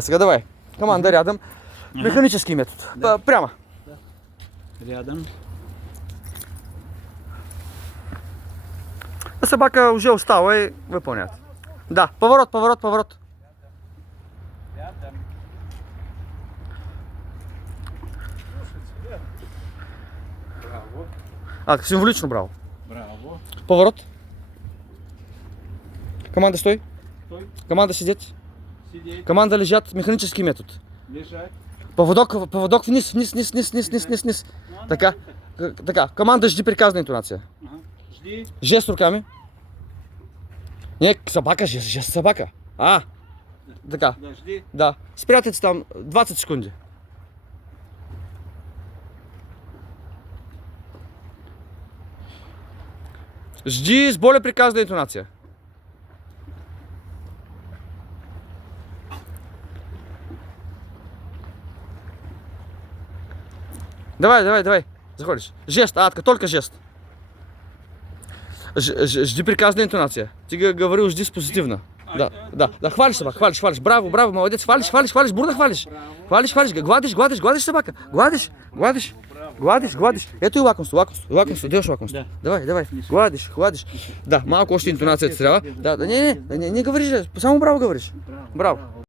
Сега давай. Команда рядом. Механический метод. Прямо. Рядом. Собака уже устала и выполняет. Да, поворот, поворот, поворот. Рядом. Браво. А, символично браво. Браво. Поворот. Команда стой. Стой. Команда сидеть. Сидеть. Команда лежат. Механический метод. Лежать. Поводок вниз, вниз, вниз, вниз, вниз, вниз, вниз, вниз. Така. Така. Команда жди приказна интонация. Ага. Жди. Жест руками. Не, собака, жест собака. А. Така. Да, жди. Да. Спрятайте там 20 секунди. Жди с более приказной интонацией. Давай, давай, давай. Заходишь. Жест, Атка, только жест. Жди приказная интонация. Тебе говорю, жди позитивно. Да, да, да, хвалишь собаку, хвалишь, хвалишь, браво, браво, молодец, хвалишь, хвалишь, хвалишь, бурно хвалишь. Хвалишь, хвалишь, гладишь, гладишь, гладишь собака, гладишь, гладишь, гладишь, гладишь. Это и лакомство, лакомство, лакомство, даешь лакомство. Да. Давай, давай, гладишь, гладишь. Да, малко още интонация отстрела. Да, да, не говоришь, по самому браво говоришь. Браво.